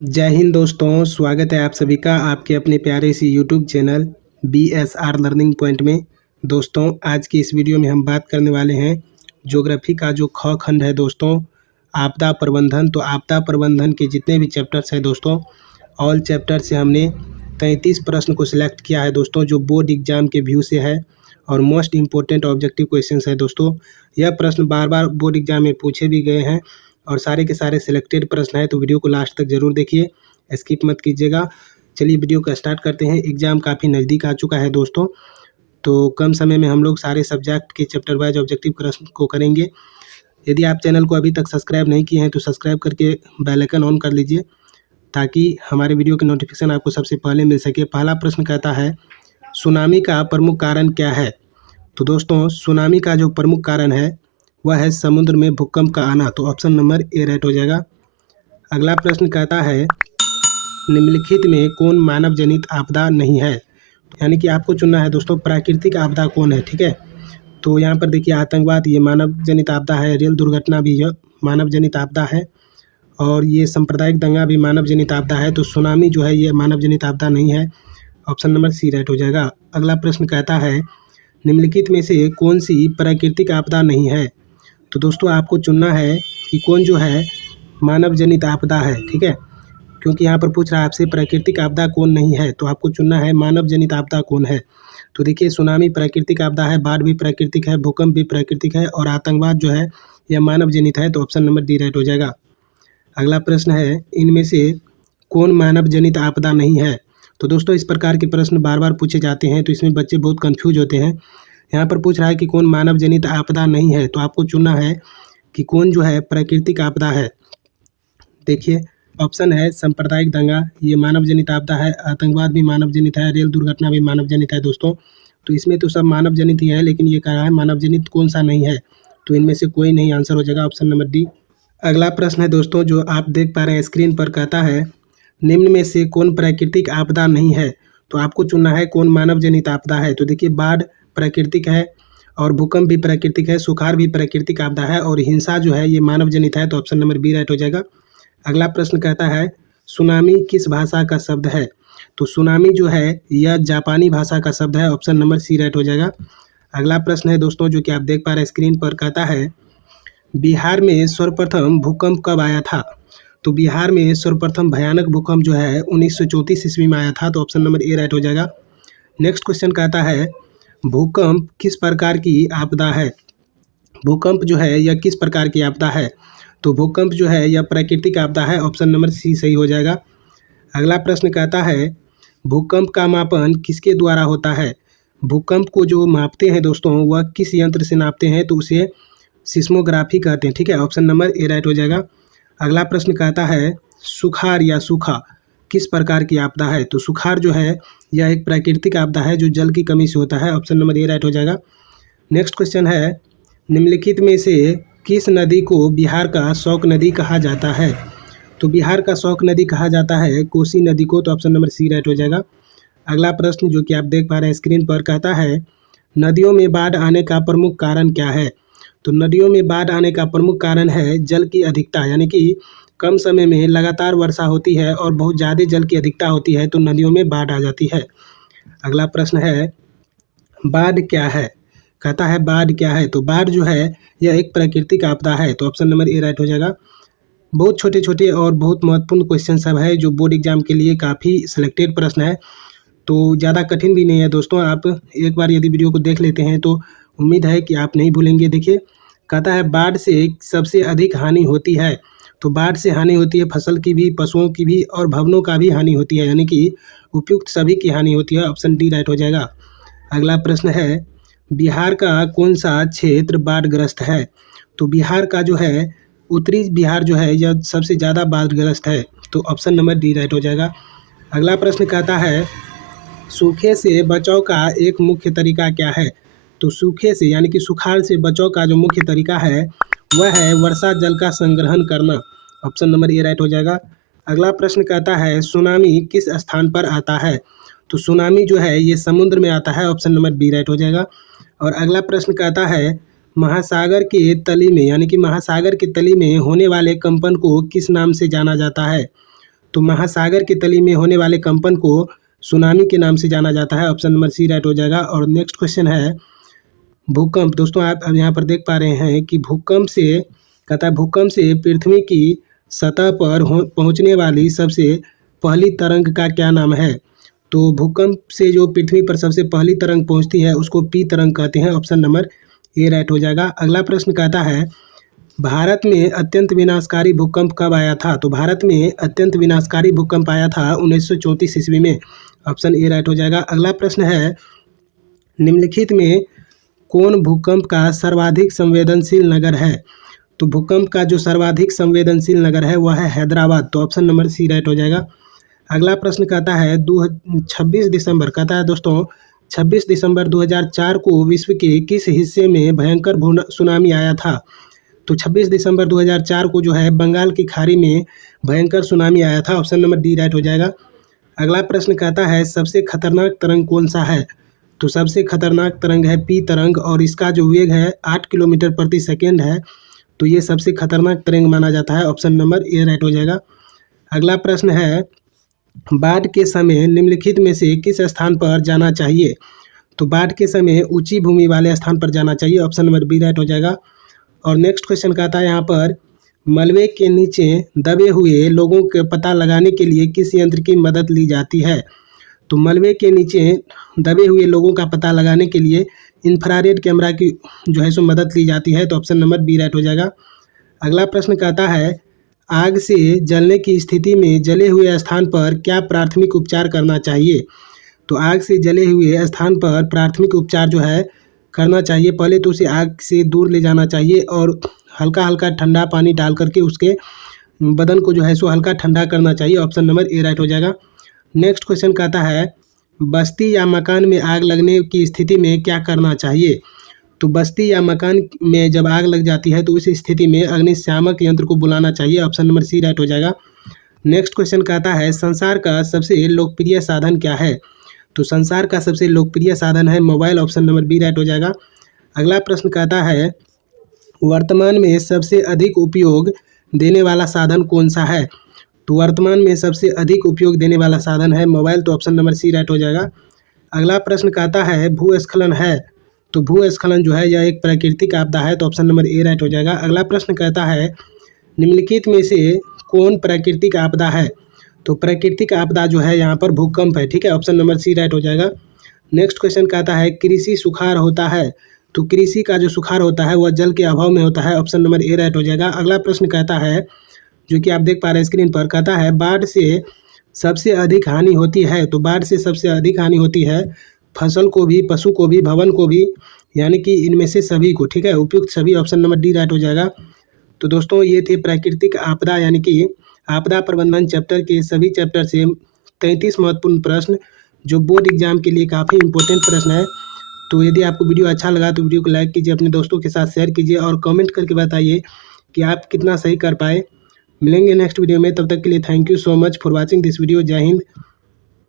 जय हिंद दोस्तों, स्वागत है आप सभी का आपके अपने प्यारे सी YouTube channel BSR learning point में। दोस्तों, आज की इस वीडियो में हम बात करने वाले हैं ज्योग्राफी का जो ख खंड है दोस्तों, आपदा प्रबंधन। तो आपदा प्रबंधन के जितने भी चैप्टर्स हैं दोस्तों, ऑल चैप्टर से हमने 33 प्रश्न को सिलेक्ट किया है दोस्तों, जो बोर्ड एग्जाम के व्यू से है और मोस्ट इम्पोर्टेंट ऑब्जेक्टिव क्वेश्चंस है दोस्तों। यह प्रश्न बार बार बोर्ड एग्जाम में पूछे भी गए हैं और सारे के सारे सिलेक्टेड प्रश्न हैं, तो वीडियो को लास्ट तक जरूर देखिए, स्किप मत कीजिएगा। चलिए वीडियो का स्टार्ट करते हैं। एग्ज़ाम काफ़ी नज़दीक आ चुका है दोस्तों, तो कम समय में हम लोग सारे सब्जेक्ट के चैप्टर वाइज ऑब्जेक्टिव प्रश्न को करेंगे। यदि आप चैनल को अभी तक सब्सक्राइब नहीं किए हैं तो सब्सक्राइब करके बेल आइकन ऑन कर लीजिए, ताकि हमारे वीडियो के नोटिफिकेशन आपको सबसे पहले मिल सके। पहला प्रश्न कहता है, सुनामी का प्रमुख कारण क्या है? तो दोस्तों, सुनामी का जो प्रमुख कारण है वह है समुद्र में भूकंप का आना। तो ऑप्शन नंबर ए राइट हो जाएगा। अगला प्रश्न कहता है, निम्नलिखित में कौन मानव जनित आपदा नहीं है? यानी कि आपको चुनना है दोस्तों, प्राकृतिक आपदा कौन है, ठीक है। तो यहाँ पर देखिए, आतंकवाद ये मानव जनित आपदा है, रेल दुर्घटना भी यह मानव जनित आपदा है, और ये सांप्रदायिक दंगा भी मानव जनित आपदा है। तो सुनामी जो है ये मानव जनित आपदा नहीं है। ऑप्शन नंबर सी राइट हो जाएगा। अगला प्रश्न कहता है, निम्नलिखित में से कौन सी प्राकृतिक आपदा नहीं है? तो दोस्तों, आपको चुनना है कि कौन जो है मानव जनित आपदा है, ठीक है, क्योंकि यहाँ पर पूछ रहा है आपसे प्राकृतिक आपदा कौन नहीं है, तो आपको चुनना है मानव जनित आपदा कौन है। तो देखिए, सुनामी प्राकृतिक आपदा है, बाढ़ भी प्राकृतिक है, भूकंप भी प्राकृतिक है, और आतंकवाद जो है यह मानव जनित है। तो ऑप्शन नंबर डी राइट हो जाएगा। अगला प्रश्न है, इनमें से कौन मानव जनित आपदा नहीं है? तो दोस्तों, इस प्रकार के प्रश्न बार बार पूछे जाते हैं, तो इसमें बच्चे बहुत कन्फ्यूज होते हैं। यहाँ पर पूछ रहा है कि कौन मानव जनित आपदा नहीं है, तो आपको चुनना है कि कौन जो है प्राकृतिक आपदा है। देखिए, ऑप्शन है सांप्रदायिक दंगा, ये मानव जनित आपदा है, आतंकवाद भी मानव जनित है, रेल दुर्घटना भी मानव जनित है दोस्तों। तो इसमें तो सब मानव जनित ही है, लेकिन ये कह रहा है मानव जनित कौन सा नहीं है, तो इनमें से कोई नहीं, आंसर हो जाएगा ऑप्शन नंबर डी। अगला प्रश्न है दोस्तों, जो आप देख पा रहे हैं स्क्रीन पर, कहता है, निम्न में से कौन प्राकृतिक आपदा नहीं है? तो आपको चुनना है कौन मानव जनित आपदा है। तो देखिए, बाढ़ प्राकृतिक है, और भूकंप भी प्राकृतिक है, सुखाड़ भी प्राकृतिक आपदा है, और हिंसा जो है ये मानव जनित है। तो ऑप्शन नंबर बी राइट हो जाएगा। अगला प्रश्न कहता है, सुनामी किस भाषा का शब्द है? तो सुनामी जो है यह जापानी भाषा का शब्द है। ऑप्शन नंबर सी राइट हो जाएगा। अगला प्रश्न है दोस्तों, जो कि आप देख पा रहे हैं स्क्रीन पर, कहता है, बिहार में सर्वप्रथम भूकंप कब आया था? तो बिहार में सर्वप्रथम भयानक भूकंप जो है 1934 ईस्वी में आया था। तो ऑप्शन नंबर ए राइट हो जाएगा। नेक्स्ट क्वेश्चन कहता है, भूकंप किस प्रकार की आपदा है? भूकंप जो है यह किस प्रकार की आपदा है? तो भूकंप जो है यह प्राकृतिक आपदा है। ऑप्शन नंबर सी सही हो जाएगा। अगला प्रश्न कहता है, भूकंप का मापन किसके द्वारा होता है? भूकंप को जो मापते हैं दोस्तों, वह किस यंत्र से नापते हैं? तो उसे सिस्मोग्राफी कहते हैं, ठीक है। ऑप्शन नंबर ए राइट हो जाएगा। अगला प्रश्न कहता है, सुखाड़ या सूखा किस प्रकार की आपदा है? तो सुखाड़ जो है यह एक प्राकृतिक आपदा है, जो जल की कमी से होता है। ऑप्शन नंबर ए राइट हो जाएगा। नेक्स्ट क्वेश्चन है, निम्नलिखित में से किस नदी को बिहार का शौक नदी कहा जाता है? तो बिहार का शौक नदी कहा जाता है कोसी नदी को। तो ऑप्शन नंबर सी राइट हो जाएगा। अगला प्रश्न, जो कि आप देख पा रहे हैं स्क्रीन पर, कहता है, नदियों में बाढ़ आने का प्रमुख कारण क्या है? तो नदियों में बाढ़ आने का प्रमुख कारण है जल की अधिकता, यानी कि कम समय में लगातार वर्षा होती है और बहुत ज़्यादा जल की अधिकता होती है, तो नदियों में बाढ़ आ जाती है। अगला प्रश्न है, बाढ़ क्या है? कहता है, बाढ़ क्या है? तो बाढ़ जो है यह एक प्राकृतिक आपदा है। तो ऑप्शन नंबर ए राइट हो जाएगा। बहुत छोटे छोटे और बहुत महत्वपूर्ण क्वेश्चन सब है, जो बोर्ड एग्जाम के लिए काफ़ी सिलेक्टेड प्रश्न है, तो ज़्यादा कठिन भी नहीं है दोस्तों। आप एक बार यदि वीडियो को देख लेते हैं तो उम्मीद है कि आप नहीं भूलेंगे। देखिए, कहता है, बाढ़ से सबसे अधिक हानि होती है। तो बाढ़ से हानि होती है फसल की भी, पशुओं की भी, और भवनों का भी हानि होती है, यानी कि उपयुक्त सभी की हानि होती है। ऑप्शन डी राइट हो जाएगा। अगला प्रश्न है, बिहार का कौन सा क्षेत्र बाढ़ग्रस्त है? तो बिहार का जो है उत्तरी बिहार जो है यह सबसे ज़्यादा बाढ़ग्रस्त है। तो ऑप्शन नंबर डी राइट हो जाएगा। अगला प्रश्न कहता है, सूखे से बचाव का एक मुख्य तरीका क्या है? तो सूखे से यानी कि सुखाड़ से बचाव का जो मुख्य तरीका है वह है वर्षा जल का संग्रहण करना। ऑप्शन नंबर ए राइट हो जाएगा। अगला प्रश्न कहता है, सुनामी किस स्थान पर आता है? तो सुनामी जो है ये समुद्र में आता है। ऑप्शन नंबर बी राइट हो जाएगा। और अगला प्रश्न कहता है, महासागर के तली में, यानी कि महासागर के तली में होने वाले कंपन को किस नाम से जाना जाता है? तो महासागर के तली में होने वाले कंपन को सुनामी के नाम से जाना जाता है। ऑप्शन नंबर सी राइट हो जाएगा। और नेक्स्ट क्वेश्चन है भूकंप। दोस्तों आप अब यहाँ पर देख पा रहे हैं कि भूकंप से पृथ्वी की सतह पर पहुँचने वाली सबसे पहली तरंग का क्या नाम है? तो भूकंप से जो पृथ्वी पर सबसे पहली तरंग पहुँचती है उसको पी तरंग कहते हैं। ऑप्शन नंबर ए राइट हो जाएगा। अगला प्रश्न कहता है भारत में अत्यंत विनाशकारी भूकंप कब आया था? तो भारत में अत्यंत विनाशकारी भूकंप आया था 1934 ईस्वी में। ऑप्शन ए राइट हो जाएगा। अगला प्रश्न है निम्नलिखित में कौन भूकंप का सर्वाधिक संवेदनशील नगर है? तो भूकंप का जो सर्वाधिक संवेदनशील नगर है वह है हैदराबाद। तो ऑप्शन नंबर सी राइट हो जाएगा। अगला प्रश्न कहता है 26 दिसंबर कहता है दोस्तों 26 दिसंबर 2004 को विश्व के किस हिस्से में भयंकर सुनामी आया था? तो 26 दिसंबर 2004 को जो है बंगाल की खाड़ी में भयंकर सुनामी आया था। ऑप्शन नंबर डी राइट हो जाएगा। अगला प्रश्न कहता है सबसे खतरनाक तरंग कौन सा है? तो सबसे खतरनाक तरंग है पी तरंग और इसका जो वेग है 8 किलोमीटर प्रति सेकेंड है। तो ये सबसे खतरनाक तरंग माना जाता है। ऑप्शन नंबर ए राइट हो जाएगा। अगला प्रश्न है बाढ़ के समय निम्नलिखित में से किस स्थान पर जाना चाहिए? तो बाढ़ के समय ऊंची भूमि वाले स्थान पर जाना चाहिए। ऑप्शन नंबर बी राइट हो जाएगा। और नेक्स्ट क्वेश्चन कहता है यहाँ पर मलबे के नीचे दबे हुए लोगों के पता लगाने के लिए किस यंत्र की मदद ली जाती है? तो मलबे के नीचे दबे हुए लोगों का पता लगाने के लिए इंफ्रारेड कैमरा की जो है सो मदद ली जाती है। तो ऑप्शन नंबर बी राइट हो जाएगा। अगला प्रश्न कहता है आग से जलने की स्थिति में जले हुए स्थान पर क्या प्राथमिक उपचार करना चाहिए? तो आग से जले हुए स्थान पर प्राथमिक उपचार जो है करना चाहिए। पहले तो उसे आग से दूर ले जाना चाहिए और हल्का हल्का ठंडा पानी डाल करके उसके बदन को जो है सो हल्का ठंडा करना चाहिए। ऑप्शन नंबर ए राइट हो जाएगा। नेक्स्ट क्वेश्चन कहता है बस्ती या मकान में आग लगने की स्थिति में क्या करना चाहिए? तो बस्ती या मकान में जब आग लग जाती है तो उस स्थिति में अग्निशामक यंत्र को बुलाना चाहिए। ऑप्शन नंबर सी राइट हो जाएगा। नेक्स्ट क्वेश्चन कहता है संसार का सबसे लोकप्रिय साधन क्या है? तो संसार का सबसे लोकप्रिय साधन है mobile. Option number B right हो जाएगा। अगला प्रश्न कहता है वर्तमान में सबसे अधिक उपयोग देने वाला साधन कौन सा है? तो वर्तमान में सबसे अधिक उपयोग देने वाला साधन है मोबाइल। तो ऑप्शन नंबर सी राइट हो जाएगा। अगला प्रश्न कहता है भूस्खलन है। तो भूस्खलन जो है यह एक प्राकृतिक आपदा है। तो ऑप्शन नंबर ए राइट हो जाएगा। अगला प्रश्न कहता है निम्नलिखित में से कौन प्राकृतिक आपदा है? तो प्राकृतिक आपदा जो है यहाँ पर भूकंप है। ठीक है, ऑप्शन नंबर सी राइट हो जाएगा। नेक्स्ट क्वेश्चन कहता है कृषि सुखाड़ होता है। तो कृषि का जो सुखाड़ होता है वह जल के अभाव में होता है। ऑप्शन नंबर ए राइट हो जाएगा। अगला प्रश्न कहता है जो कि आप देख पा रहे हैं स्क्रीन पर, कहता है बाढ़ से सबसे अधिक हानि होती है। तो बाढ़ से सबसे अधिक हानि होती है फसल को भी, पशु को भी, भवन को भी, यानी कि इनमें से सभी को। ठीक है, उपयुक्त सभी। ऑप्शन नंबर डी राइट हो जाएगा। तो दोस्तों ये थे प्राकृतिक आपदा यानी कि आपदा प्रबंधन चैप्टर के सभी चैप्टर से 33 महत्वपूर्ण प्रश्न जो बोर्ड एग्जाम के लिए काफ़ी इंपॉर्टेंट प्रश्न है। तो यदि आपको वीडियो अच्छा लगा तो वीडियो को लाइक कीजिए, अपने दोस्तों के साथ शेयर कीजिए और कमेंट करके बताइए कि आप कितना सही कर पाए। मिलेंगे नेक्स्ट वीडियो में, तब तक के लिए thank you so much for watching this video. जय हिंद।